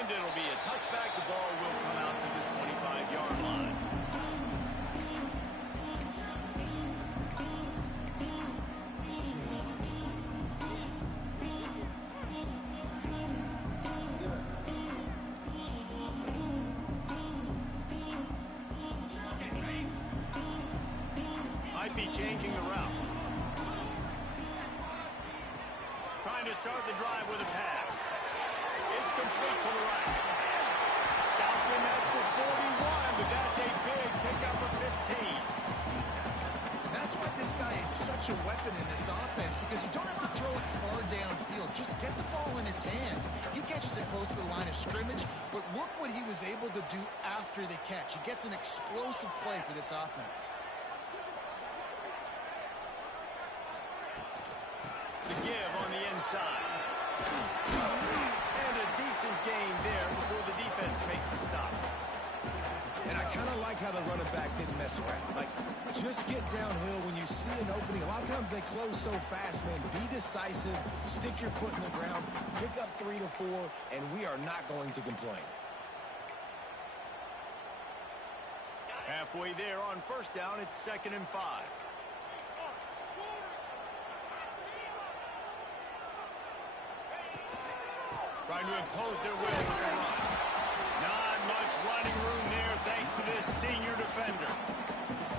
And it'll be a touchback. The ball will come out to the 25-yard line. Might be changing the route. Trying to start the drive with a pass. It's complete to the right. Stopped him at the 41, but that's a big pickup of 15. That's why this guy is such a weapon in this offense, because you don't have to throw it far downfield. Just get the ball in his hands. He catches it close to the line of scrimmage, but look what he was able to do after the catch. He gets an explosive play for this offense. The give on the inside. And a decent gain there before the defense makes the stop. And I kind of like how the running back didn't mess around. Like, just get downhill when you see an opening. A lot of times they close so fast, man. Be decisive, stick your foot in the ground, pick up 3 to 4, and we are not going to complain. Halfway there on first down, it's 2nd and 5. Trying to impose their will with the run. Not much running room there thanks to this senior defender.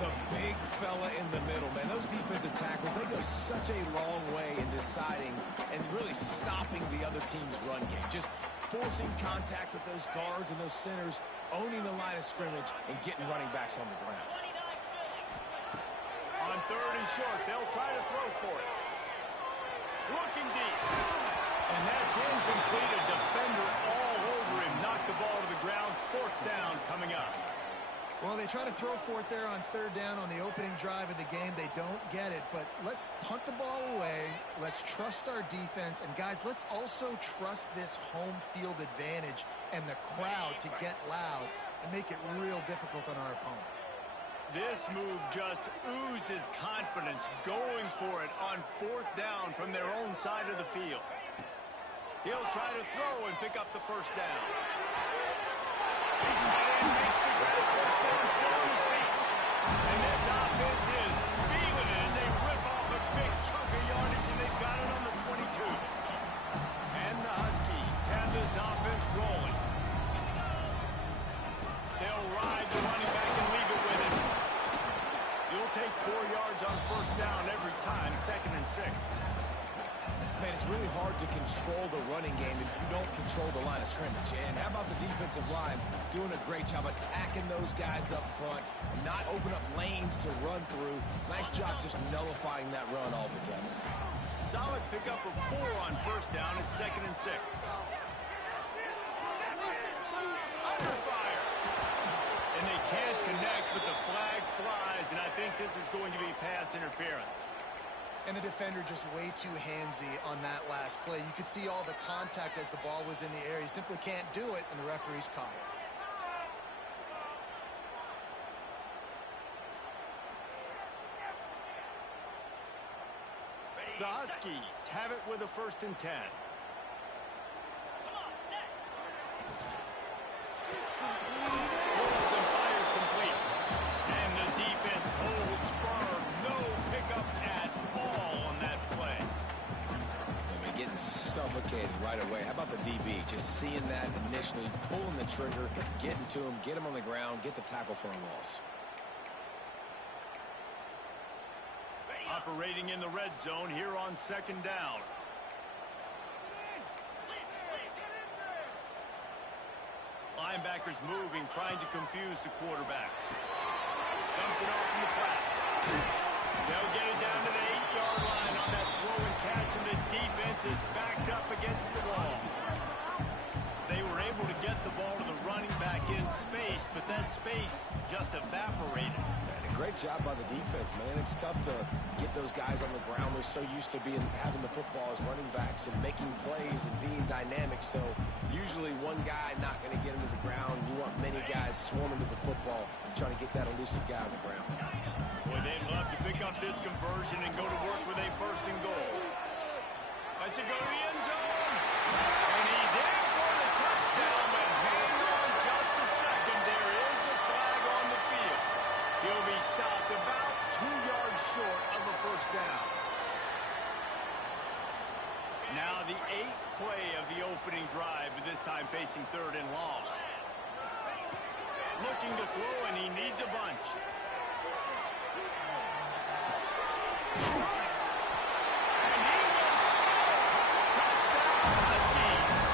The big fella in the middle, man. Those defensive tackles, they go such a long way in deciding and really stopping the other team's run game. Just forcing contact with those guards and those centers, owning the line of scrimmage, and getting running backs on the ground. On 3rd and short, they'll try to throw for it. Looking deep. And that's incomplete. A defender all over him. Knocked the ball to the ground. 4th down coming up. Well, they try to throw for it there on 3rd down on the opening drive of the game. They don't get it, but let's punt the ball away. Let's trust our defense. And, guys, let's also trust this home field advantage and the crowd to get loud and make it real difficult on our opponent. This move just oozes confidence, going for it on 4th down from their own side of the field. He'll try to throw and pick up the 1st down. The tight end makes the grab. 1st down, still on his feet. And this offense is feeling it as they rip off a big chunk of yardage, and they've got it on the 22. And the Huskies have this offense rolling. They'll ride the running back and leave it with him. You'll take 4 yards on 1st down every time, 2nd and 6. Man, it's really hard to control the running game if you don't control the line of scrimmage. And how about the defensive line doing a great job attacking those guys up front, not open up lanes to run through. Nice job just nullifying that run altogether. Solid pickup of 4 on 1st down. It's 2nd and 6. Under fire. And they can't connect, but the flag flies, and I think this is going to be pass interference. And the defender just way too handsy on that last play. You could see all the contact as the ball was in the air. He simply can't do it, and the referee's caught it. The Huskies have it with a 1st and 10. Rolls and fires complete. And the defense holds firm. No pickup at all on that play. They're getting suffocated right away. How about the DB? Just seeing that initially, pulling the trigger, getting to him, get him on the ground, get the tackle for a loss. Operating in the red zone here on 2nd down. Linebackers moving, trying to confuse the quarterback. Dumps it off in the flats. They'll get it down to the 8-yard line on that throw and catch, and the defense is backed up against the wall. They were able to get the ball to the running back in space, but that space just evaporated. And a great job by the defense, man. It's tough to get those guys on the ground. They're so used to having the football as running backs and making plays and being dynamic. So usually one guy not going to get him to the ground. You want many guys swarming to the football, trying to get that elusive guy on the ground. Boy, they'd love to pick up this conversion and go to work with a 1st and goal. Let's it go to the end zone. And he's in for the touchdown, but opening drive, but this time facing third and long. Looking to throw, and he needs a bunch. And he will score! Touchdown, Huskies!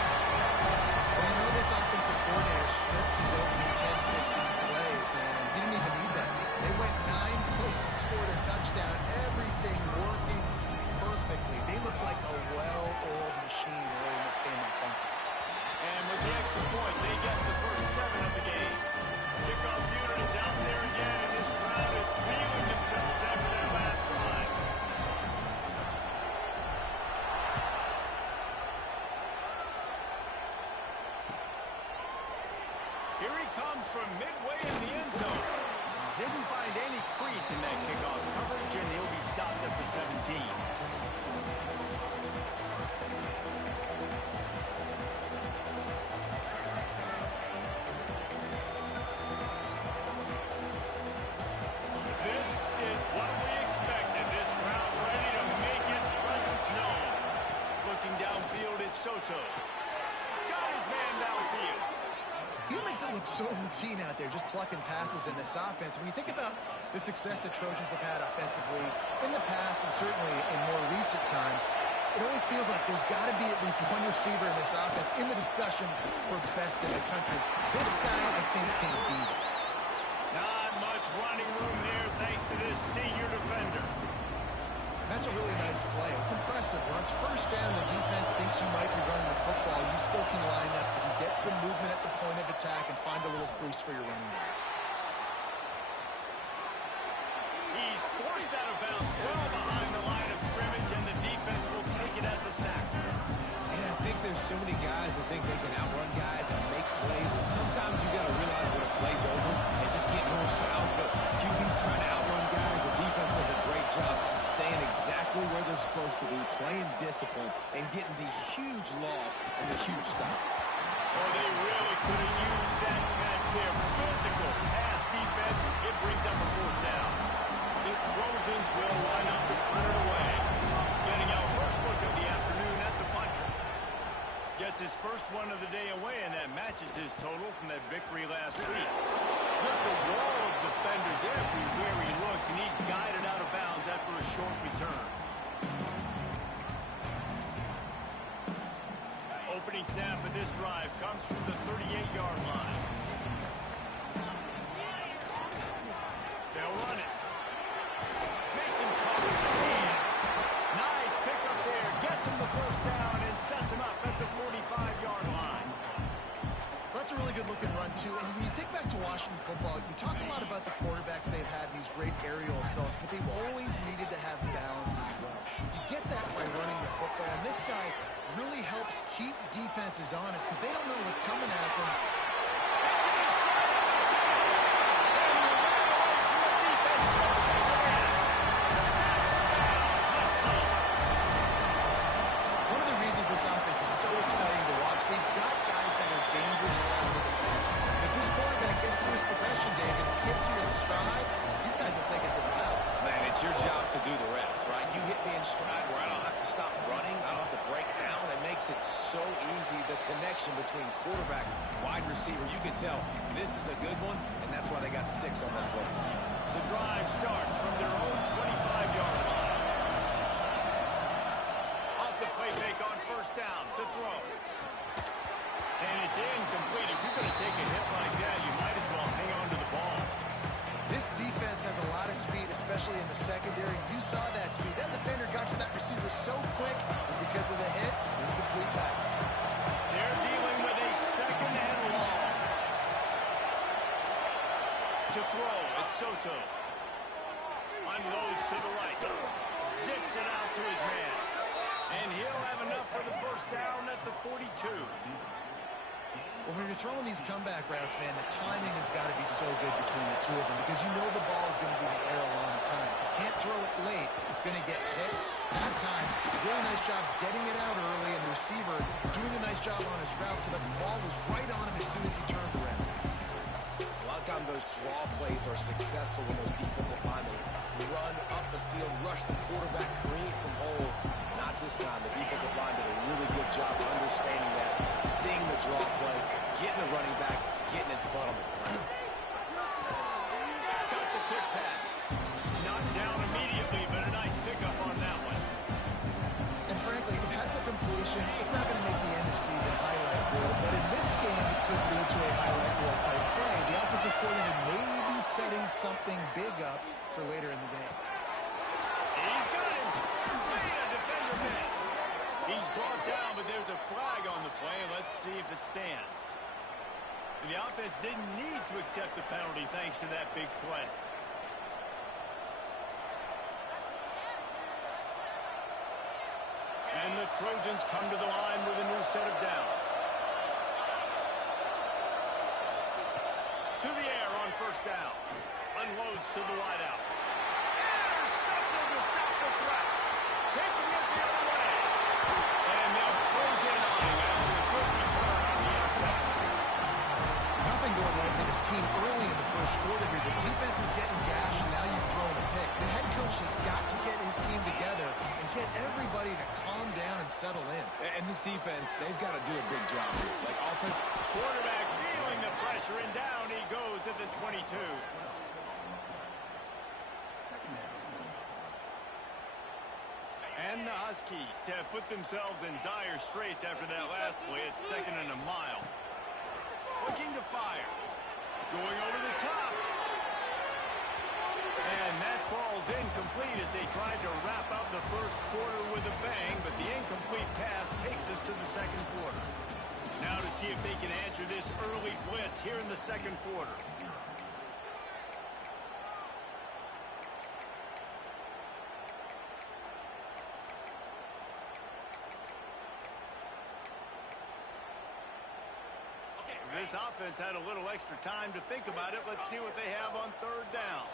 Well, you know this offensive coordinator scripts his opening 10, 15 plays, and he didn't even need that. They went 9 plays and scored a touchdown. Everything working perfectly. They look like a well-oiled machine early in this game offensively. And with the extra point, they get the first 7 of the game. Kickoff unit is out there again, and this crowd is feeling themselves after their last drive. Here he comes from midway in the end zone. Didn't find any crease in that kickoff coverage, and he'll be stopped at the 17. This is what we expected. This crowd ready to make its presence known. Looking downfield, it's Soto. Got his man downfield. He makes it look so routine out there, just plucking passes in this offense. When you think about the success the Trojans have had offensively in the past and certainly in more recent times, it always feels like there's got to be at least one receiver in this offense in the discussion for best in the country. This guy, I think, can be that. Not much running room there thanks to this senior defender. That's a really nice play. It's impressive. When it's first down, the defense thinks you might be running the football. You still can line up. You can get some movement at the point of attack and find a little crease for your running back. He's forced out of bounds well behind the line of scrimmage, and the defense will take it as a sack. And I think there's so many guys that think they can outrun guys and make plays, and sometimes you got to realize when a play's over and just get north south. But QB's trying to outrun guys. The defense does a great job of staying exactly where they're supposed to be, playing discipline, and getting the huge loss and the huge stop. Oh, they really could have used that catch there. Physical pass defense. It brings up a fourth down. The Trojans will line up to punt it away. Getting our first look of the afternoon at the punter. Gets his first one of the day away, and that matches his total from that victory last week. Just a wall of defenders everywhere he looks, and he's guided out of bounds after a short return. Opening snap of this drive comes from the 38-yard line. They'll run it. Makes him cover with the hand. Nice pickup there. Gets him the first down and sets him up at the 45-yard line. That's a really good-looking run, too. And when you think back to Washington football, we talk a lot about the quarterbacks they've had, these great aerial assaults, but they've always needed to have balance as well. You get that by running the football, and this guy really helps keep defenses honest because they don't know what's coming at them. One of the reasons this offense is so exciting to watch, they've got guys that are dangerous around with the catch. If this quarterback gets through his progression, David, gets you in stride, these guys will take it to the house. Man, it's your job to do the rest, right? You hit me in stride where I don't have to stop running. I don't have to break down. It makes it so easy, the connection between quarterback, wide receiver. You can tell this is a good one, and that's why they got 6 on that play. The drive starts from their own 25-yard line. Off the play fake on first down to throw. And it's incomplete. If you're going to take a hit like that, you might as well hang on to the ball. This defense has a lot of speed, especially in the secondary. You saw that speed. That defender got to that receiver so quick, and because of the hit, incomplete pass. They're dealing with a second and long. To throw, it's Soto. Unloads to the right. Zips it out to his man. And he'll have enough for the first down at the 42. Well, when you're throwing these comeback routes, man, the timing has got to be so good between the two of them because you know the ball is going to be in the air a long time. You can't throw it late. It's going to get picked. That time, really nice job getting it out early, and the receiver doing a nice job on his route so that the ball was right on him as soon as he turned around. A lot of times those draw plays are successful when those defensive linemen run up the field, rush the quarterback, create some holes. Not this time. The defensive line did a really good job understanding that offensive coordinator may be setting something big up for later in the game. He's got him. Wait, a defender miss. He's brought down, but there's a flag on the play. Let's see if it stands. And the offense didn't need to accept the penalty thanks to that big play. And the Trojans come to the line with a new set of downs. To the air on first down. Unloads to the wideout. Intercepted to stop the threat. Taking it the other way. And they'll close in on him after a good return on the interception. Nothing going right for this team early in the first quarter here. The defense is getting gashed, and now you've thrown a pick. The head coach has got to get his team together and get everybody to calm down and settle in. And this defense, they've got to do a big job here. Like offense. Quarterback feeling the pressure, and down he goes at the 22. And the Huskies have put themselves in dire straits after that last play at 2nd and a mile. Looking to fire. Going over the top. And that falls incomplete as they tried to wrap up the first quarter with a bang, but the incomplete pass takes us to the second quarter. Now to see if they can answer this early blitz here in the second quarter. This offense had a little extra time to think about it. Let's see what they have on third down.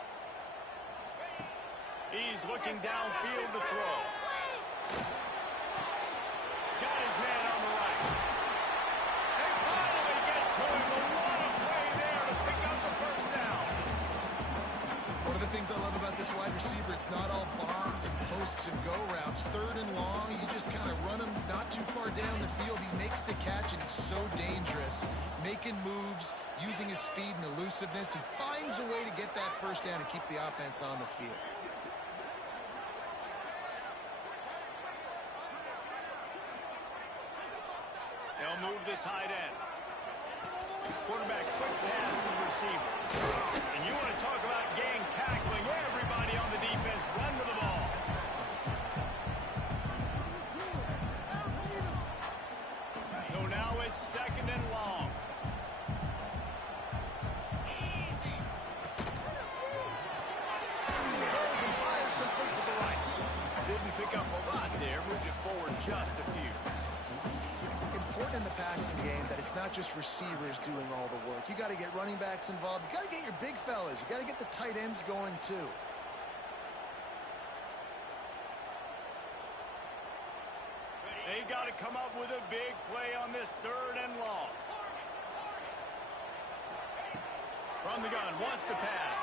He's looking downfield to throw. Got his man on the right. They finally get to him. But what a play there to pick up the first down. One of the things I love about this wide receiver, it's not all bombs and posts and go routes. Third and long, you just kind of run him not too far down the field. He makes the catch, and he's so dangerous. Making moves, using his speed and elusiveness. He finds a way to get that first down and keep the offense on the field. They'll move the tight end. Quarterback quick pass to the receiver. And you want to talk about gang tackling. Everybody on the defense run to the ball. So now it's 2nd and long. Throws and fires complete to the right. Didn't pick up a lot there. Moved it forward just a few. Important in the passing game that it's not just receivers doing all the work. You got to get running backs involved. You got to get your big fellas. You got to get the tight ends going too. They got to come up with a big play on this 3rd and long. From the gun, wants to pass.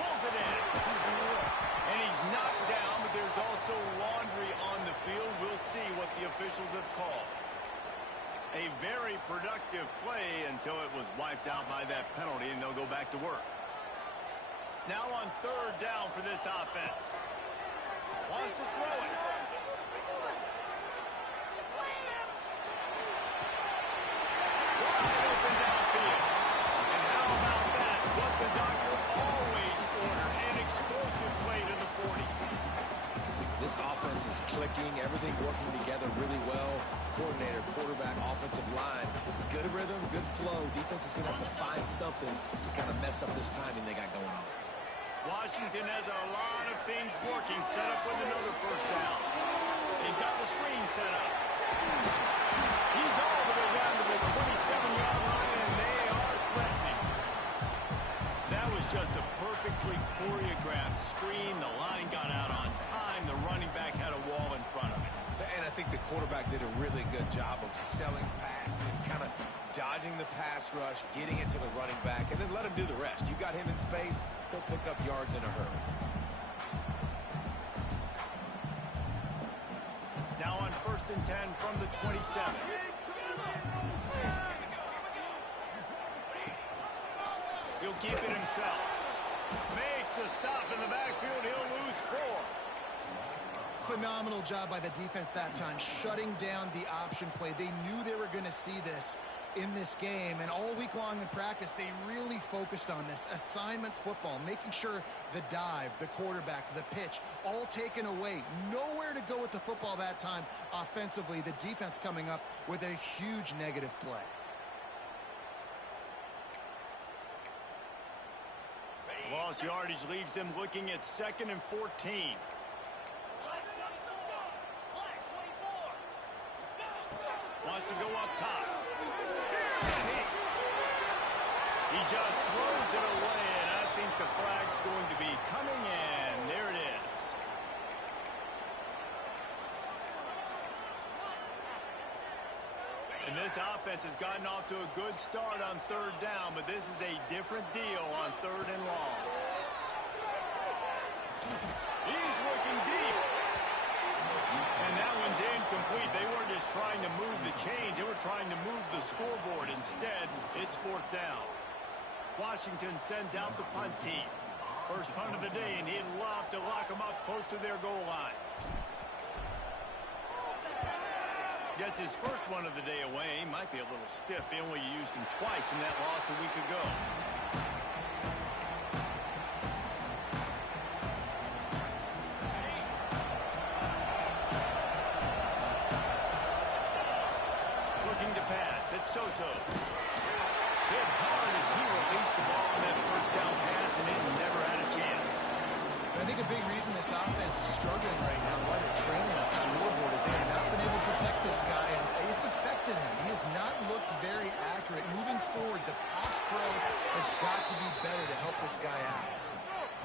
Pulls it in. And he's knocked down, but there's also laundry on the field. We'll see what the officials have called. A very productive play until it was wiped out by that penalty, and they'll go back to work. Now on 3rd down for this offense. Wants to throw it. Wide open downfield. And how about that? What the doctor always ordered. An explosive play to the 40. This offense is clicking, everything working together really well. Coordinator, quarterback, offensive line. Good rhythm, good flow. Defense is going to have to find something to kind of mess up this timing they got going on. Washington has a lot of things working. Set up with another first down. They've got the screen set up. He's all the way down to the 27-yard line, and they are threatening. That was just a perfectly choreographed screen. The line got out on time. The running back had a wall in front of him. And I think the quarterback did a really good job of selling pass and kind of dodging the pass rush, getting it to the running back, and then let him do the rest. You got him in space, he'll pick up yards in a hurry. Now on 1st and 10 from the 27. He'll keep it himself. Makes a stop in the backfield. He'll lose 4. Phenomenal job by the defense that time, shutting down the option play. They knew they were going to see this. in this game, and all week long in practice, they really focused on this assignment football, making sure the dive, the quarterback, the pitch, all taken away. Nowhere to go with the football that time offensively. The defense coming up with a huge negative play. Lost yardage leaves them looking at 2nd and 14. Wants to go up top. He just throws it away, and I think the flag's going to be coming in. There it is. And this offense has gotten off to a good start on 3rd down, but this is a different deal on 3rd and long. He's looking deep. And that one's incomplete. They weren't just trying to move the chains. They were trying to move the scoreboard. Instead, it's 4th down. Washington sends out the punt team. First punt of the day, and he'd love to lock them up close to their goal line. Gets his first one of the day away. He might be a little stiff. They only used him twice in that loss a week ago. Looking to pass. It's Soto. Hit hard as he released the ball on that first down pass, and it never had a chance. I think a big reason this offense is struggling right now, why they're trailing on the scoreboard, is they have not been able to protect this guy, and it's affected him. He has not looked very accurate. Moving forward, the pass pro has got to be better to help this guy out.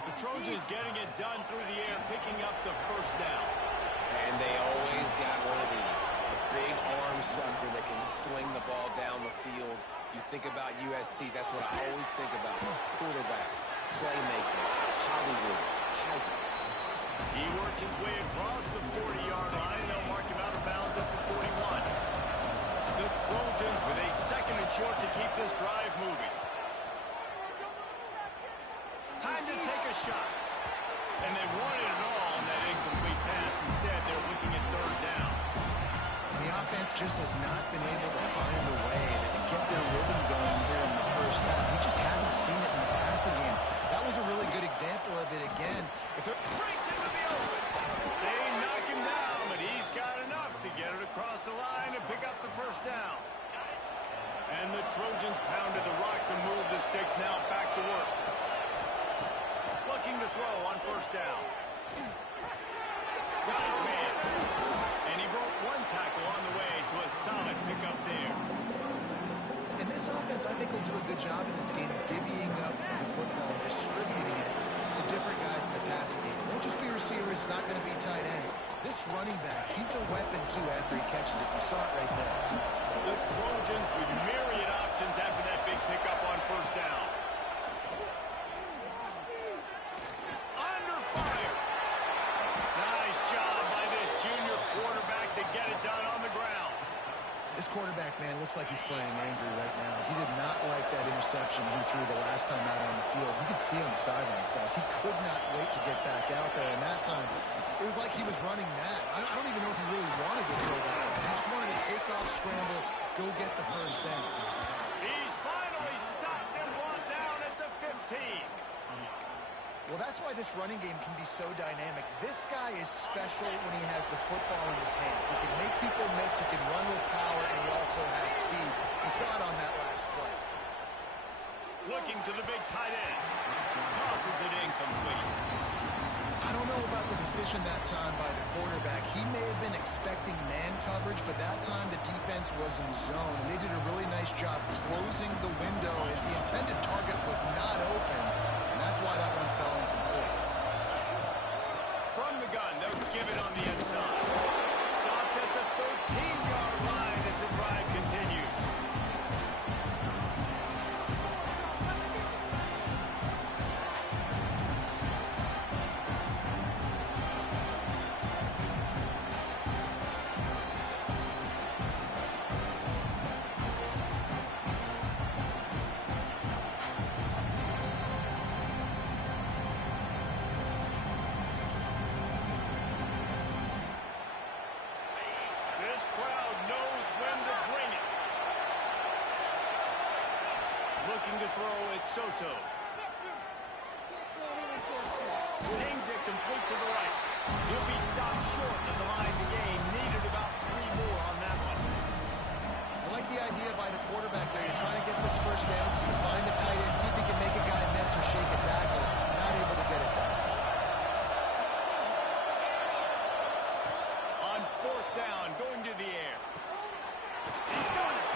The Trojans getting it done through the air, picking up the first down. And they always got one of these. A big arm sucker that can sling the ball down the field. You think about USC, that's what I always think about. Quarterbacks, playmakers, Hollywood, Heismans. He works his way across the 40-yard line. They'll mark him out of bounds at the 41. The Trojans with a 2nd and short to keep this drive moving. Time to take a shot. And they wanted it all on that incomplete pass. Instead, they're looking at 3rd down. The offense just has not been able to find a way to get their rhythm going here in the first half. We just haven't seen it in the passing game. That was a really good example of it again. If they're Breaks into the open. They knock him down, but he's got enough to get it across the line and pick up the first down. And the Trojans pounded the rock to move the sticks. Now back to work. Looking to throw on 1st down. Got his man. And he broke one tackle on the way to a solid pickup there. And this offense, I think, will do a good job in this game divvying up the football, distributing it to different guys in the passing game. It won't just be receivers. It's not going to be tight ends. This running back, he's a weapon, too, after he catches it. You saw it right there. The Trojans with myriad options after that big pickup on 1st down. Under fire. Nice job by this junior quarterback to get it done on the ground. This quarterback, man, looks like he's playing angry right now. He did not like that interception he threw the last time out on the field. You could see on the sidelines, guys. He could not wait to get back out there. And that time, it was like he was running mad. I don't even know if he really wanted to throw that one. He just wanted to take off, scramble, go get the first down. He's finally stopped and brought down at the 15. Well, that's why this running game can be so dynamic. This guy is special when he has the football in his hands. He can make people miss, he can run with power, and he also has speed. We saw it on that last play. Looking to the big tight end. Tosses it incomplete. I don't know about the decision that time by the quarterback. He may have been expecting man coverage, but that time the defense was in zone, and they did a really nice job closing the window. And the intended target was not open, and that's why that one fell incomplete. From the gun, they'll give it on the inside. Stopped at the 13-yard line as the drive continues. This crowd knows when to bring it. Looking to throw it, Soto. Zings it complete to the right. He'll be stopped short of the line of the game. Needed about 3 more on that one. I like the idea by the quarterback there. You're trying to get this first down, so you find the tight end, see if he can make a guy miss or shake a tackle. Not able to get it done. On 4th down, going to the air. He's got it.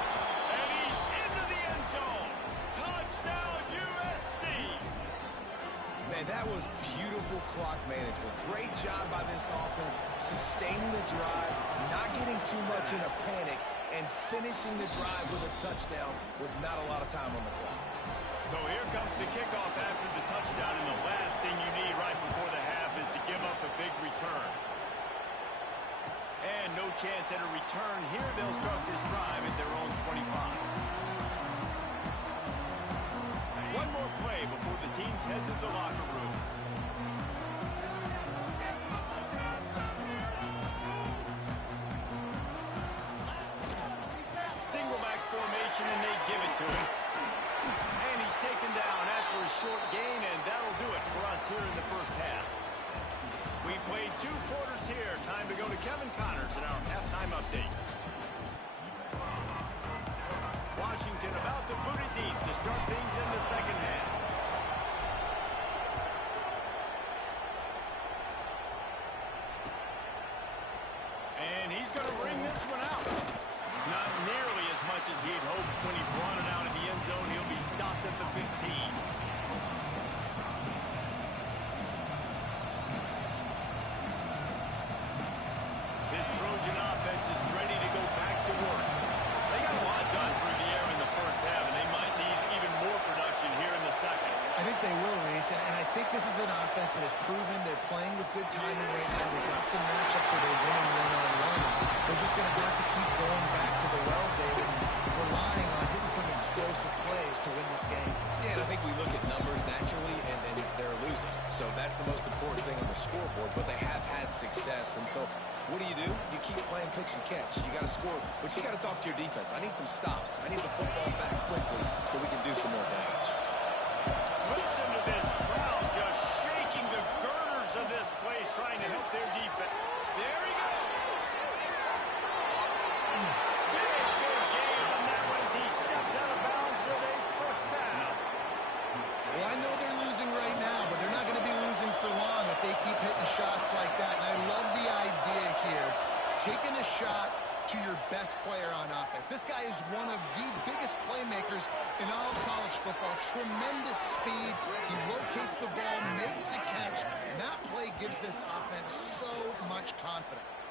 And he's into the end zone. Touchdown, USC. Man, that was beautiful clock management. Great job by this offense, sustaining the drive, not getting too much in a panic, and finishing the drive with a touchdown with not a lot of time on the clock. So here comes the kickoff after the touchdown, and the last thing you need right before the half is to give up a big return. And no chance at a return here. They'll start this drive at their own 25. One more play before the teams head to the locker rooms. Single back formation, and they give it to him. And he's taken down after a short gain, and that'll do it for us here in the first half. We played 2 quarters here. Time to go to Kevin Connors in our halftime update. Washington about to boot it deep to start things in the second half. And he's going to bring this one out. Not nearly as much as he'd hoped when he brought it out of the end zone. He'll be stopped at the 15. This Trojan offense is ready to go back to work. They got a lot done through the air in the first half, and they might need even more production here in the second. I think they will, Reese, and I think this is an offense that has proven they're playing with good timing right now. They've got some matchups where they're winning one-on-one. They're just going to have to keep going back to the well, David, and relying on hitting some explosive plays to win this game. Yeah, and I think we look at numbers naturally, and they're losing. So that's the most important thing on the scoreboard, but they have had success. And so what do? You keep playing pitch and catch. You got to score, but you got to talk to your defense. I need some stops. I need the football back quickly so we can do some more damage. Listen to this crowd just shaking the girders of this place, trying to help their defense. There he goes. Big gain on that one as he steps out of bounds with a first down. Well, I know they're losing right now, but they're not going to be losing for long if they keep hitting shots like that. And I love the idea here, taking a shot to your best player on offense. This guy is one of the biggest playmakers in all of college football. Tremendous speed. He locates the ball, makes a catch, and that play gives this offense so much confidence.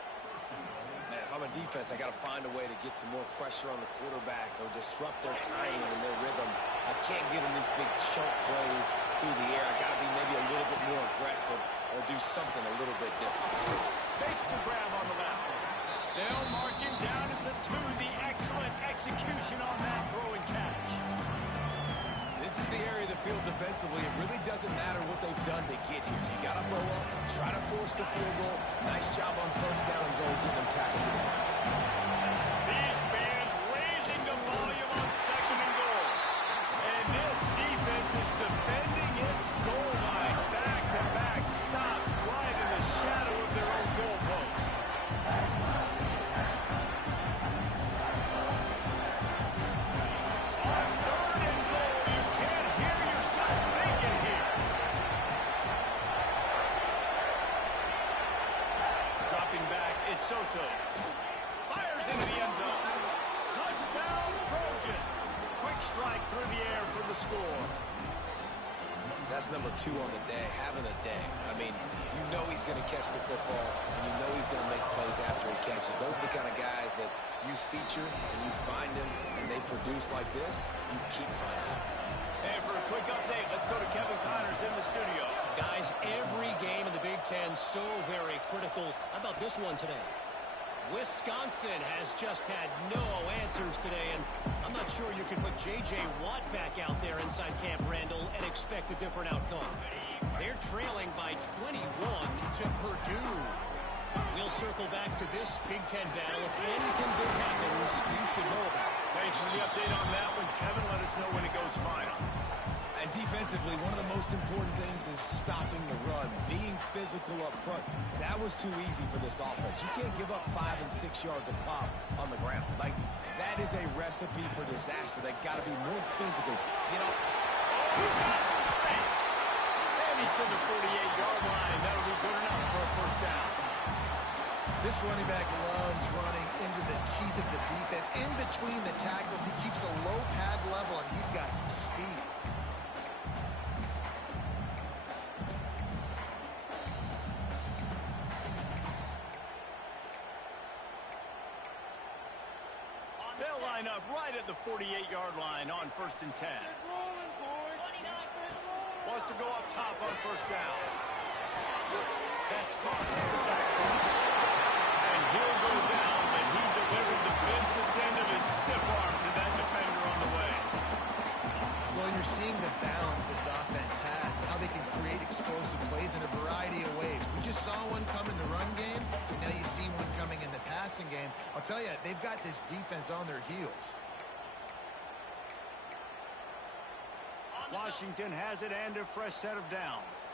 Man, if I'm a defense, I got to find a way to get some more pressure on the quarterback or disrupt their timing and their rhythm. I can't give them these big chunk plays through the air. I got to be maybe a little bit more aggressive or do something a little bit different. Makes the grab on the left. They'll mark him down at the 2. The excellent execution on that throw and catch. This is the area of the field defensively. It really doesn't matter what they've done to get here. You got to blow up, try to force the field goal. Nice job on first down and goal, get them tackled to the ground. These fans raising the volume on 2nd and goal. And this defense is defending its goal line. Back-to-back stops right in the shadow of their own goal post. On 3rd and goal, you can't hear yourself thinking here. Dropping back, it's Soto. Fires into the end zone. Touchdown, Trojans. Quick strike through the air for the score. That's number 2 on the day, having a day. I mean, you know he's going to catch the football, and you know he's going to make plays after he catches. Those are the kind of guys that you feature and you find them, and they produce like this, you keep finding them. And for a quick update, let's go to Kevin Connors in the studio. Guys, every game in the Big Ten so very critical. How about this one today? Wisconsin has just had no answers today, and I'm not sure you can put J.J. Watt back out there inside Camp Randall and expect a different outcome. They're trailing by 21 to Purdue. We'll circle back to this Big Ten battle. If anything good happens, you should know about it. Thanks for the update on that one, Kevin. Let us know when it goes final. And defensively, one of the most important things is stopping the run, being physical up front. That was too easy for this offense. You can't give up 5 and 6 yards a pop on the ground. Like, that is a recipe for disaster. They got to be more physical. You know, He's got some space. And he's to the 48-yard line. That'll be good enough for a first down. This running back loves running into the teeth of the defense. In between the tackles, he keeps a low pad level, and he's got some speed. They'll line up right at the 48-yard line on 1st and 10. Wants to go up top on first down. That's caught. And he'll go down, but he delivered the business end of his stiff arm to that defender on the way. Well, you're seeing the balance this offense has, and how they can create explosive plays in a variety of ways. We just saw one come in the run game, and now you see one coming in the passing game. I'll tell you, they've got this defense on their heels. Washington has it and a fresh set of downs.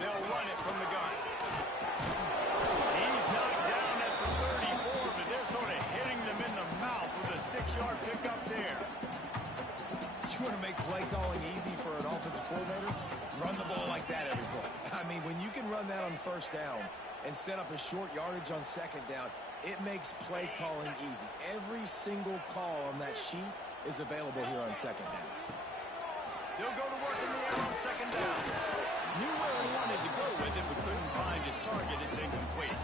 They'll run it from the gun. He's knocked down at the 34, but they're sort of hitting them in the mouth with a 6-yard pickup there. you want to make play calling easy for an offensive coordinator? Run the ball like that every play. I mean, when you can run that on first down and set up a short yardage on second down, it makes play calling easy. Every single call on that sheet is available here on second down. They'll go to work in the air on second down. Knew where he wanted to go with it, but couldn't find his target. It's incomplete.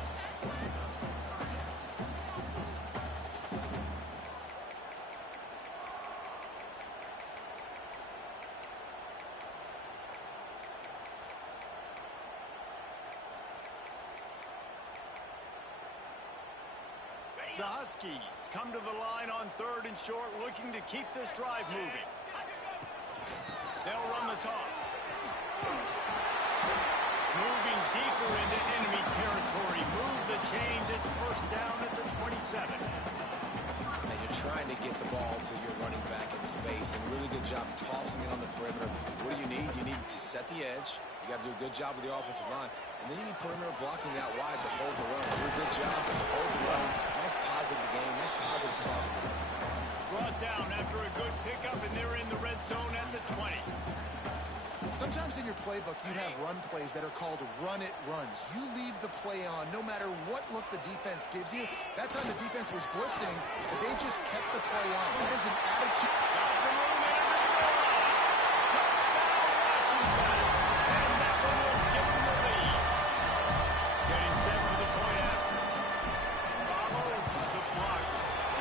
The Huskies come to the line on 3rd and short, looking to keep this drive moving. They'll run the toss. Moving deeper into enemy territory. Move the chains. It's first down at the 27. And you're trying to get the ball to your running back in space, and really good job tossing it on the perimeter. What do you need? You need to set the edge. You got to do a good job with the offensive line. And then you need perimeter blocking out wide to hold the run. Do a good job to hold the run. Nice positive game. Nice positive toss. Brought down after a good pickup, and they're in the red zone at the 20. Sometimes in your playbook, you have run plays that are called run-it runs. You leave the play on no matter what look the defense gives you. That time the defense was blitzing, but they just kept the play on. That is an attitude. Got some room in the goal line. Touchdown, Washington. And that one will give them the lead. Getting set for the point after. Follow the block.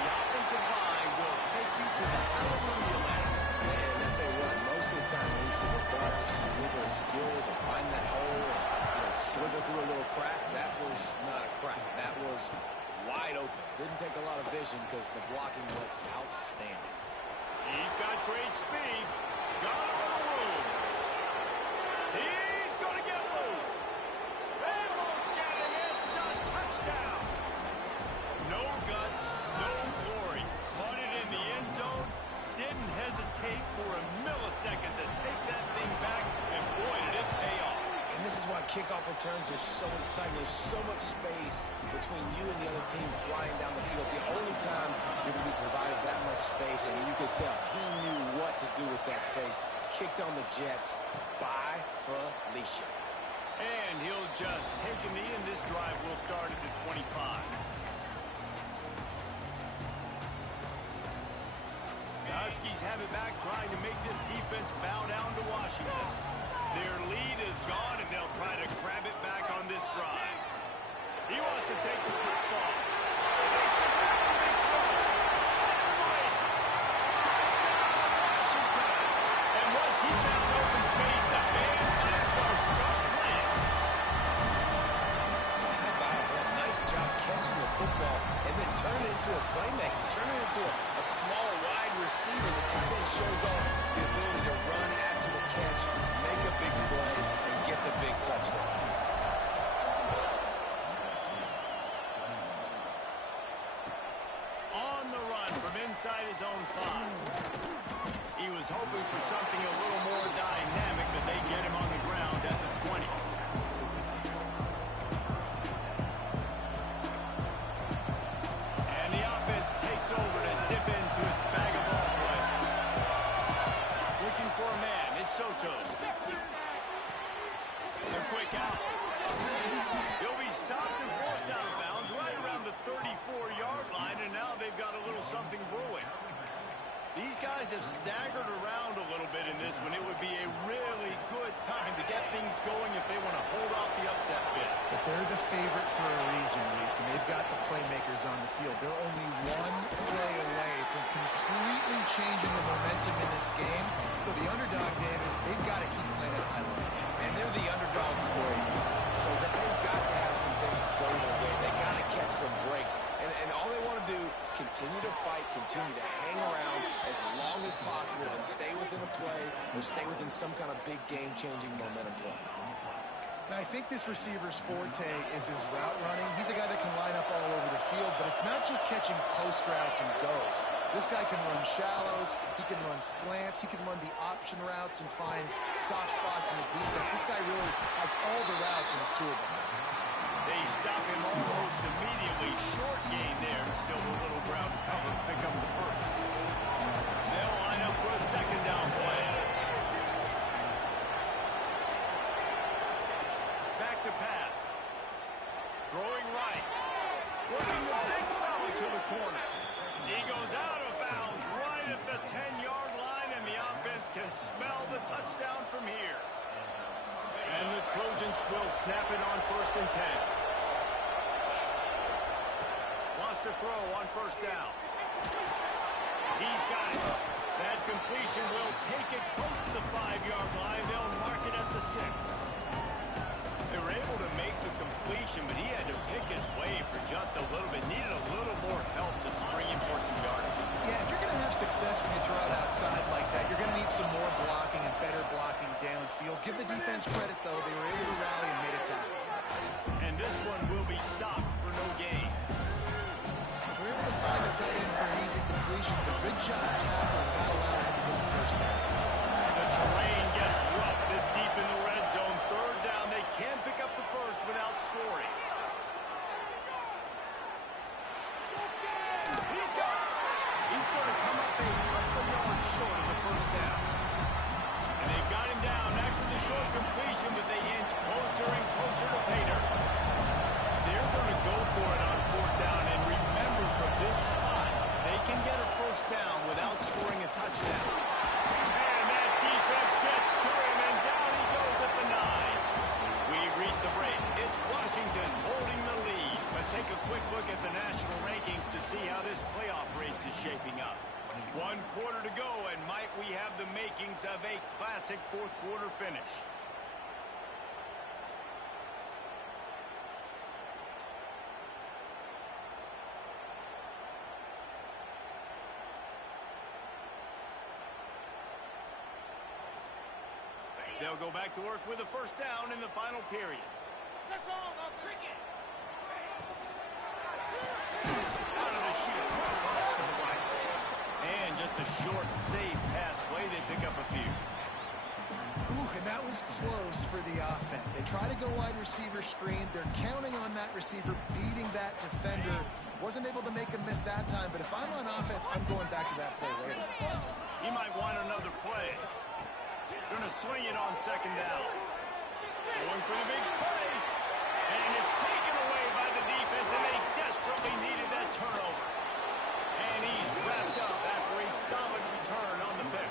The offensive line will take you to the hallelujah land. And I tell you what, most of the time when you see the ballers, a little bit of skill to find that hole and slither through a little crack. That was not a crack. That was wide open. Didn't take a lot of vision because the blocking was outstanding. He's got great speed. Got a little room. He's going to get loose. They won't get him. It's a touchdown. No guts, no glory. Caught it in the end zone. Didn't hesitate for a millisecond to take that thing back. And boy, did it pay off. And this is why kickoff returns are so exciting. There's so much space between you and the other team flying down the field. The only time you're going to be provided that much space, and you could tell he knew what to do with that space. Kicked on the Jets by Felicia. And he'll just take a knee, and this drive will start at the 25. The Huskies have it back, trying to make this defense bow down to Washington. Their lead is gone, and they'll try to grab it back on this drive. He wants to take the top off. Makes the grab and big throw. At the race. Touchdown, Washington. And once he found open space, the band might as well start playing. How about that? Nice job catching the football and then turn it into a playmaker. Turn it into a small wide receiver. The tight end shows off the ability to run after the catch, make a big play, and get the big touchdown. inside his own 5. He was hoping for something a little more dynamic, but they get him on the ground at the 20. And the offense takes over to dip into its bag of ball players. Looking for a man, it's Soto. The quick out. He'll be stopped and forced out of bounds right around the 34-yard line, and now they've got a little something brewing. These guys have staggered around a little bit in this one. It would be a really good time to get things going if they want to hold off the upset bid. But they're the favorite for a reason, Reese, and they've got the playmakers on the field. They're only one play away from completely changing the momentum in this game. So the underdog, David, they've got to keep playing at a high level. And they're the underdogs for a reason. So they've got to have some things go their way. They've got to catch some breaks. And all they want to do, continue to fight, continue to hang around as long as possible and stay within a play or stay within some kind of big game-changing momentum play. Now, I think this receiver's forte is his route running. He's a guy that can line up all over the field, but it's not just catching post routes and goes. This guy can run shallows, he can run slants, he can run the option routes and find soft spots in the defense. This guy really has all the routes in his toolbox. They stop him almost immediately. Short gain there. Still a little ground to cover. Pick up the first. They'll line up for a second down play. Back to pass. Throwing right. Working the big foul to the corner. He goes out of bounds right at the 10-yard line, and the offense can smell the touchdown from here. And the Trojans will snap it on 1st and 10. Lost a throw on 1st down. He's got it. That completion will take it close to the 5-yard line. They'll mark it at the 6. They were able to make the completion, but he had to pick his way for just a little bit. Needed a little more help to spring him for some yardage. Yeah, if you're going to have success when you throw it outside like that, you're going to need some more blocking and better blocking downfield. Give the defense credit, though. They were able to rally and made it down. And this one will be stopped for no gain. We're able to find a tight end for an easy completion, but good job tackling, not allowing him to get the first down. The terrain gets rough this deep in the red zone. 3rd down, they can pick up the first without scoring. He's got it. He's going to come up a couple yards short of the first down. And they've got him down after the short completion, but they inch closer and closer to pay dirt. They're going to go for it on 4th down. And remember, from this spot, they can get a first down without scoring a touchdown. And that defense gets to him, and down he goes at the 9. We've reached the break. It's Washington holding the lead. Let's take a quick look at the national rankings to see how this playoff race is shaping up. 1 quarter to go, and might we have the makings of a classic 4th quarter finish. They'll go back to work with a first down in the final period. Out of the chute, cross to the right. And just a short, safe pass play. They pick up a few. Ooh, and that was close for the offense. They try to go wide receiver screen. They're counting on that receiver beating that defender. Wasn't able to make him miss that time, but if I'm on offense, I'm going back to that play later. He might want another play. Going to swing it on 2nd down. Going for the big play. And it's taken away by the defense, and they desperately needed that turnover. And he's wrapped up after a solid return on the pick.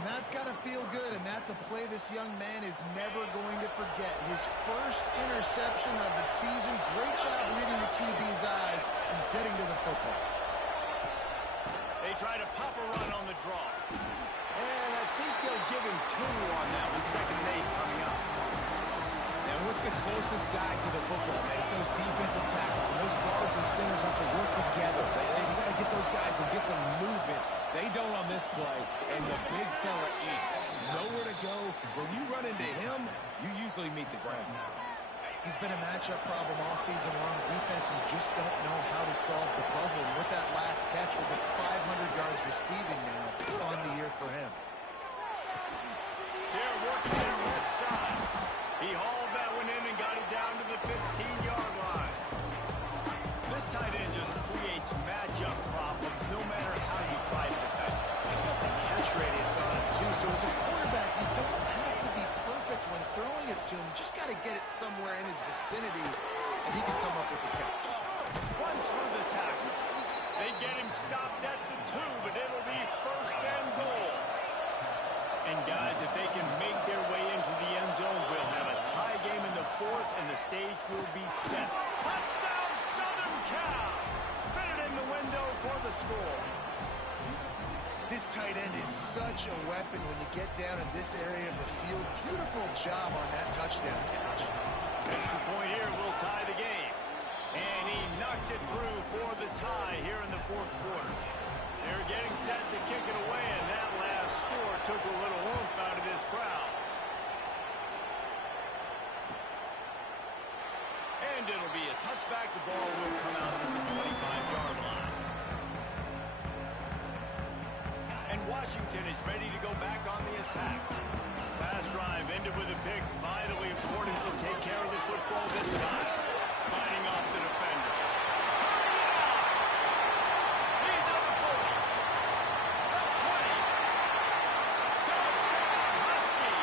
And that's got to feel good, and that's a play this young man is never going to forget. His first interception of the season. Great job reading the QB's eyes and getting to the football. They try to pop a run on the draw. And I think they'll give him 2 on that one. 2nd and 8 coming up. And what's the closest guy to the football, man? It's those defensive tackles. And those guards and centers have to work together. They got to get those guys and get some movement. They don't on this play, and the big fella eats. Nowhere to go. When you run into him, you usually meet the ground. He's been a matchup problem all season long. Defenses just don't know how to solve the puzzle. And with that last catch, over 500 yards receiving now on the year for him. They're working their left side. He hauled that one in and got it down to the 15-yard line. This tight end just creates matchup problems no matter how you try to defend. How about the catch radius on it, too? So as a quarterback, you don't have to be perfect when throwing it to him. You just got to get it somewhere in his vicinity, and he can come up with the catch. Runs through the tackle. They get him stopped at the 2, but it'll be first and goal. And, guys, if they can make their way into the end zone, we'll have a tie game in the 4th, and the stage will be set. Touchdown, Southern Cal! Fit it in the window for the score. This tight end is such a weapon when you get down in this area of the field. Beautiful job on that touchdown catch. Extra point here will tie the game. And he knocks it through for the tie here in the 4th quarter. They're getting set to kick it away, and that last score took a little oomph out of this crowd. And it'll be a touchback. The ball will come out to the 25-yard line. And Washington is ready to go back on the attack. Last drive ended with a pick. Vitally important to take care of the football this time. Fighting off the defender. Turning it out. He's at the 40. The 20. Touchdown, Husky.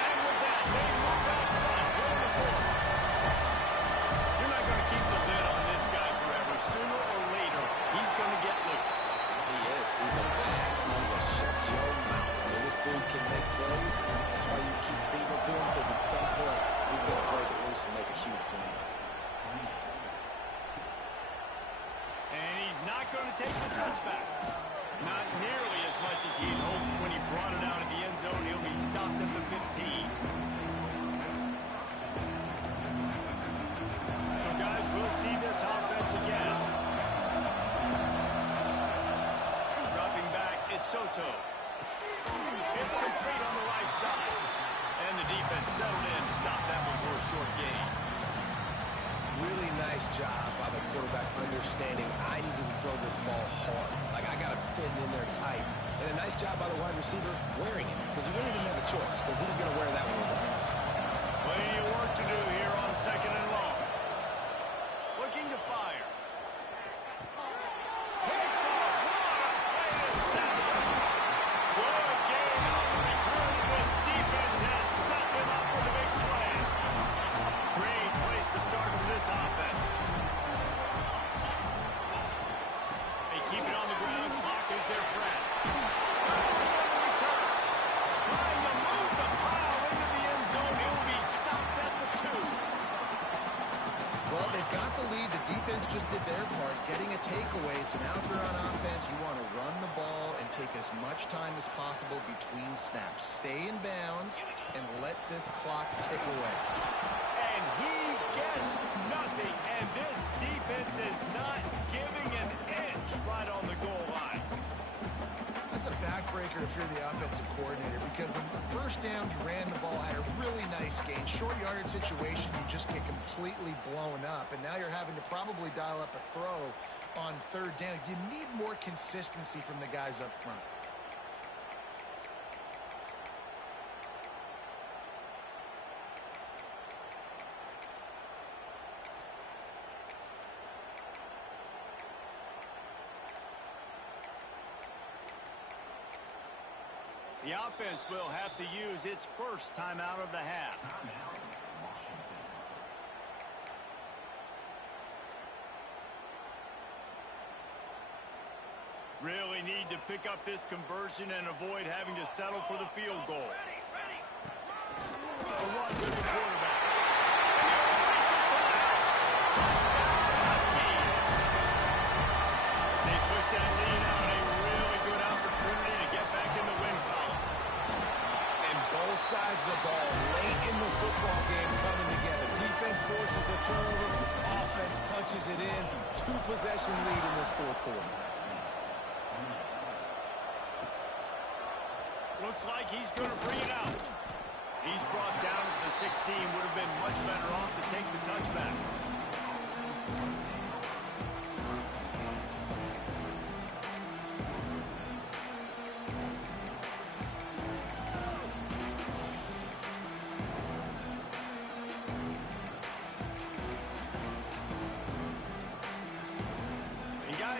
And with that, they move out front. Going to 4. You're not going to keep the lid on this guy forever. Sooner or later, he's going to get loose. He is. He's a bad one to shut your mouth. I mean, this dude can make plays. That's why you keep feeding it to him, because at some point, he's going to break it loose and make a huge play. And he's not going to take the touchback. Not nearly as much as he'd hoped when he brought it out of the end zone. He'll be stopped at the 15. So, guys, we'll see this offense again. Dropping back, it's Soto. It's complete on the right side. And the defense settled in to stop that one for a short gain. Really nice job by the quarterback understanding I need to throw this ball hard. Like, I got to fit it in there tight. And a nice job by the wide receiver wearing it, because he really didn't have a choice, because he was going to wear that one regardless. Plenty of work to do here on 2nd and long. Looking to fire. Picked off. What a play to set. Good game on the return. This defense has set them up with a big play. Great place to start for this offense. They keep it on the ground. Clock is their friend. Return. Trying to move the pile into the end zone. He'll be stopped at the 2. Well, they've got the lead. The defense just did their part, getting a takeaway. So now if you're on offense, you want to run the ball and take as much time as possible between snaps. Stay in bounds and let this clock tick away. And he gets nothing. And this defense is not giving an inch right on the goal line. That's a backbreaker if you're the offensive coordinator, because on the first down, you ran the ball, had a really nice gain. Short yardage situation, you just get completely blown up, and now you're having to probably dial up a throw on 3rd down. You need more consistency from the guys up front. The offense will have to use its first timeout of the half. Really need to pick up this conversion and avoid having to settle for the field goal. A run to the quarterback. Touchdown, Huskies. As they push that lead out, a really good opportunity to get back in the win column. And both sides of the ball late in the football game coming together. Defense forces the turnover. Offense punches it in. 2-possession lead in this 4th quarter. Looks like he's going to bring it out. He's brought down to the 16. Would have been much better off to take the touchback.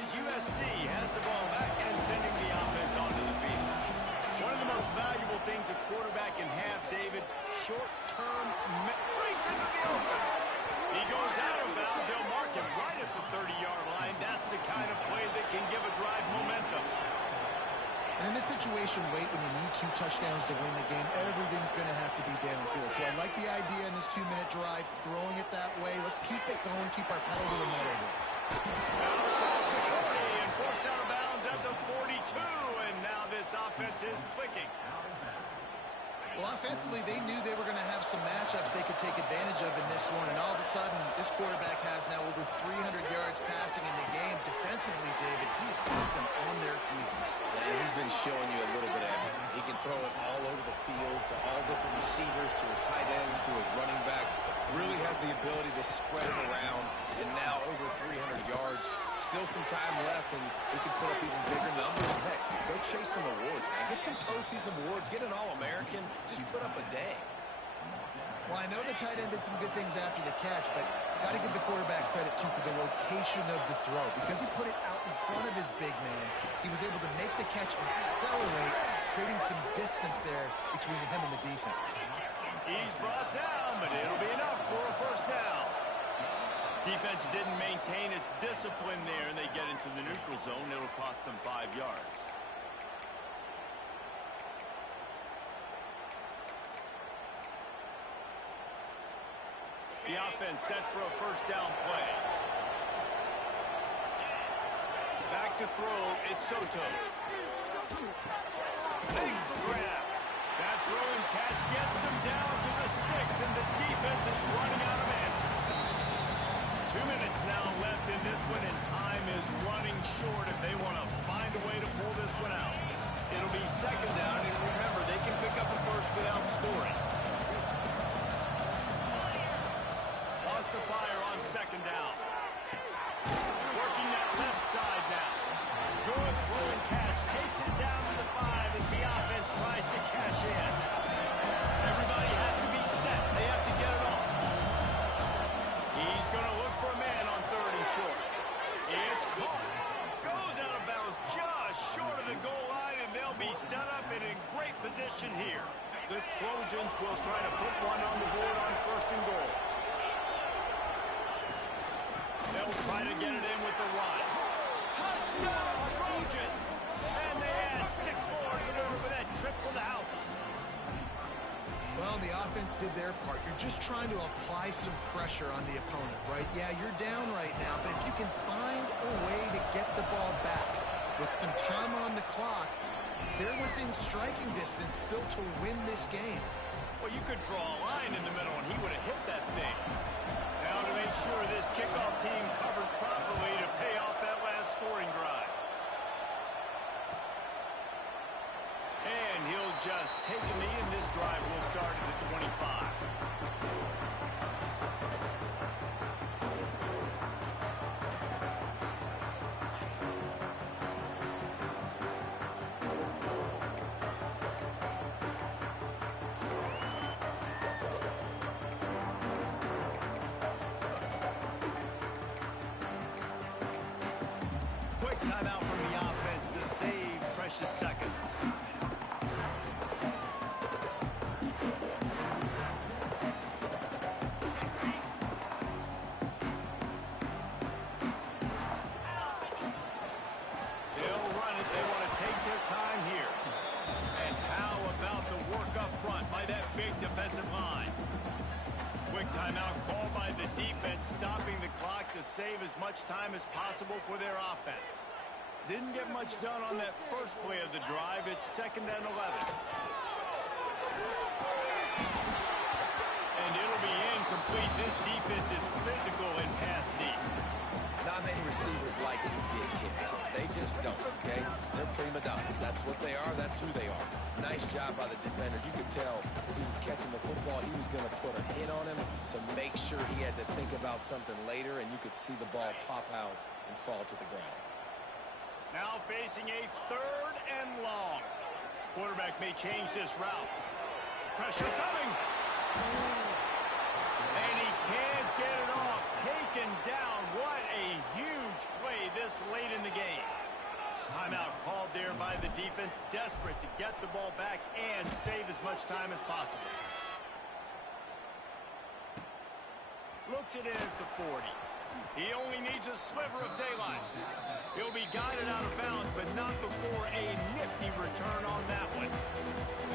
USC has the ball back and sending the offense onto the field. One of the most valuable things a quarterback can have, David, short-term brings into the open. He goes out of bounds. They'll mark him right at the 30-yard line. That's the kind of play that can give a drive momentum. And in this situation, when you need 2 touchdowns to win the game, everything's going to have to be downfield. So I like the idea in this 2-minute drive, throwing it that way. Let's keep it going, keep our pedal to the metal here. Forced out of bounds at the 42, and now this offense is clicking. Well, offensively, they knew they were going to have some matchups they could take advantage of in this one, and all of a sudden, this quarterback has now over 300 yards passing in the game. Defensively, David, he has got them on their heels. And he's been showing you a little bit of everything. He can throw it all over the field to all different receivers, to his tight ends, to his running backs. Really has the ability to spread it around, and now over 300 yards. Still some time left, and he can put up even bigger numbers. Heck, go chase some awards, man. Get some postseason awards. Get an All-American. Just put up a day. Well, I know the tight end did some good things after the catch, but got to give the quarterback credit, too, for the location of the throw. Because he put it out in front of his big man, he was able to make the catch and accelerate, creating some distance there between him and the defense. He's brought down, but it'll be enough for a first down. Defense didn't maintain its discipline there, and they get into the neutral zone. It'll cost them 5 yards. The offense set for a first down play. Back to throw, it's Soto. Makes the grab. That throw and catch gets them down to the 6, and the defense is running out of answers. 2 minutes now left in this one, and time is running short if they want to find a way to pull this one out. It'll be second down, and remember, they can pick up a first without scoring. Lost the fire on second down. Working that left side now. Good throw and catch. Takes it down to the 5 as the offense tries to cash in. Everybody has to be set. They have to get it off. He's going to look for a man on 3rd and short. It's caught. Goes out of bounds just short of the goal line, and they'll be set up and in great position here. The Trojans will try to put one on the board on 1st and goal. They'll try to get it in with the run. Touchdown, Trojans! And they add 6 more to the over that trip to the house. Well, the offense did their part. You're just trying to apply some pressure on the opponent, right? Yeah, you're down right now, but if you can find a way to get the ball back with some time on the clock, they're within striking distance still to win this game. Well, you could draw a line in the middle, and he would have hit that thing. Now to make sure this kickoff team covers properly to pay off that last scoring drive. And he'll just take a knee, and this drive will start at the 25. Quick timeout from the offense to save precious seconds. They'll run it. They want to take their time here. And how about the work up front by that big defensive line? Quick timeout called by the defense, stopping the clock to save as much time as possible for their offense. Didn't get much done on that first play of the drive. It's 2nd and 11. And it'll be incomplete. This defense is physical and pass deep. Not many receivers like to get hit. They just don't, okay? They're pretty prima donnas. That's what they are. That's who they are. Nice job by the defender. You could tell he was catching the football. He was going to put a hit on him to make sure he had to think about something later, and you could see the ball pop out and fall to the ground. Now facing a 3rd and long. Quarterback may change this route. Pressure coming. And he can't get it off. Taken down. What a huge play this late in the game. Timeout called there by the defense, desperate to get the ball back and save as much time as possible. Looks it in at the 40. He only needs a sliver of daylight. He'll be guided out of bounds, but not before a nifty return on that one.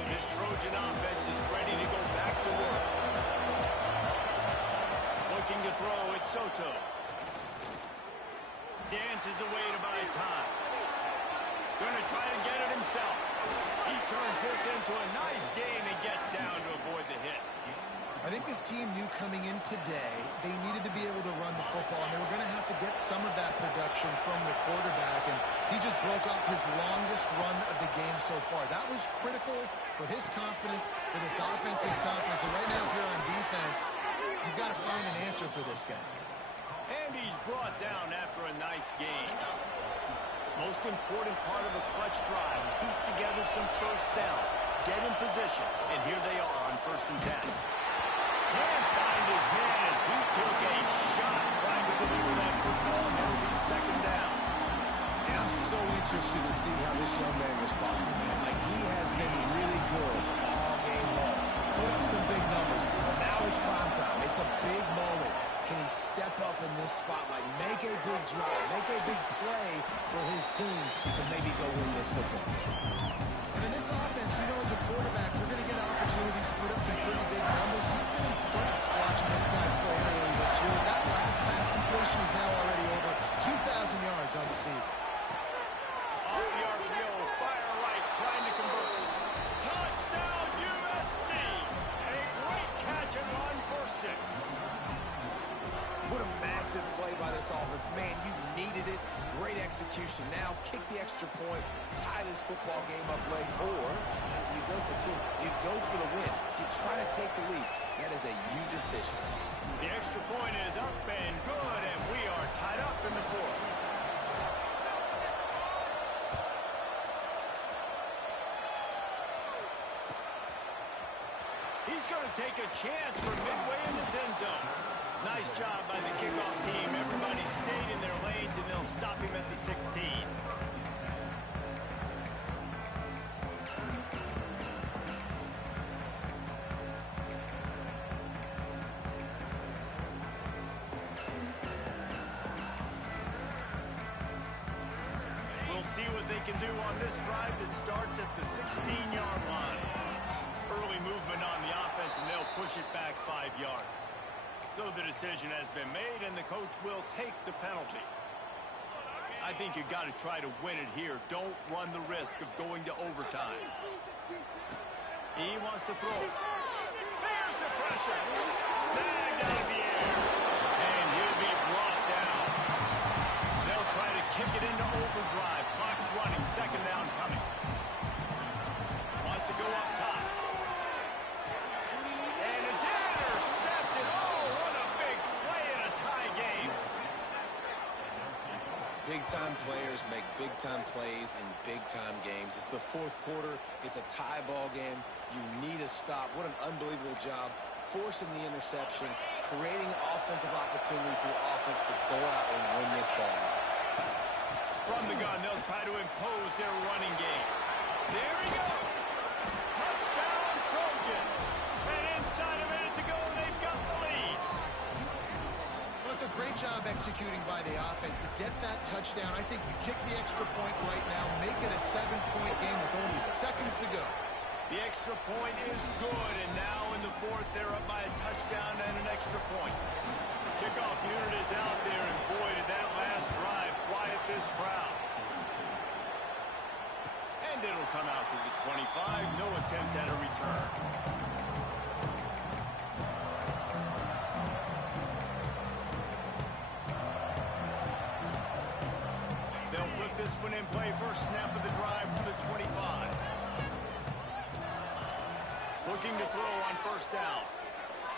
This Trojan offense is ready to go back to work. Looking to throw, it's Soto. Dances away to buy time. Going to try to get it himself. He turns this into a nice gain and gets down to avoid the hit. I think this team knew coming in today they needed to be able to run the football, and they were going to have to get some of that production from the quarterback, and he just broke off his longest run of the game so far. That was critical for his confidence, for this offense's confidence, and right now if you're on defense, you've got to find an answer for this guy. And he's brought down after a nice gain. Most important part of a clutch drive, piece together some first downs, get in position, and here they are on 1st and 10. Can't find his man as he took a shot trying to deliver that football, and it'll be 2nd down. And I'm so interested to see how this young man responds, man. Like, he has been really good all game long. Put up some big numbers, but now it's prime time. It's a big moment. Can he step up in this spotlight, make a big drive, make a big play for his team to maybe go win this football game? And in this offense, you know, as a quarterback, we're going to get opportunities to put up some pretty big numbers. You've been impressed watching this guy play early this year. That last pass completion is now already over 2,000 yards on the season. Off the RPO, fire right, trying to convert. Touchdown, USC! A great catch and run for 6. What a massive play by this offense. Man, you needed it. Great execution. Now kick the extra point, tie this football game up late, or do you go for 2? Do you go for the win? Do you try to take the lead? That is a you decision. The extra point is up and good, and we are tied up in the 4th. He's going to take a chance from midway in his end zone. Nice job by the kickoff team. Everybody stayed in their lanes, and they'll stop him at the 16. We'll see what they can do on this drive that starts at the 16-yard line. Early movement on the offense, and they'll push it back 5 yards. So the decision has been made, and the coach will take the penalty. I think you got to try to win it here. Don't run the risk of going to overtime. He wants to throw. There's the pressure. Snagged out of the air. And he'll be brought down. They'll try to kick it into overdrive. Clock's running. 2nd down coming. Wants to go up top. And it's intercepted. Oh, what a big play in a tie game. Big-time players make big-time plays in big-time games. It's the 4th quarter. It's a tie ball game. You need a stop. What an unbelievable job. Forcing the interception, creating offensive opportunity for your offense to go out and win this ball. From the gun, they'll try to impose their running game. There he goes. Touchdown, Trojan. And inside a minute to go, they've got the lead. Well, it's a great job executing by the offense to get that touchdown. I think you kick the extra point right now, make it a 7-point game with only seconds to go. The extra point is good, and now in the 4th, they're up by a touchdown and an extra point. The kickoff unit is out there, and boy, did that last drive quiet this crowd. And it'll come out to the 25, no attempt at a return. They'll put this one in play. First snap of the drive from the 25. Looking to throw on first down.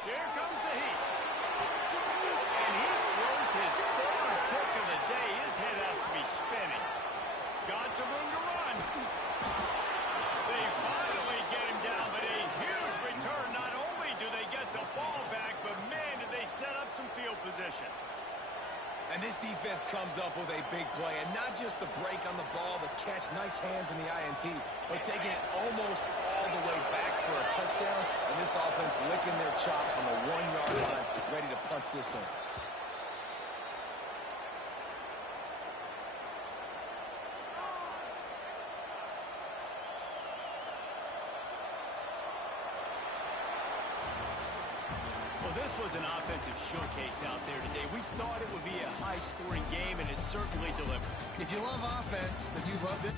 Here comes the heat. And he throws his third pick of the day. His head has to be spinning. Got some room to run. They finally get him down, but a huge return. Not only do they get the ball back, but man, did they set up some field position. And this defense comes up with a big play, and not just the break on the ball, the catch, nice hands in the INT, but taking it almost all the way back for a touchdown, and this offense licking their chops on the 1-yard line, ready to punch this in. This was an offensive showcase out there today. We thought it would be a high-scoring game, and it certainly delivered. If you love offense, then you love it.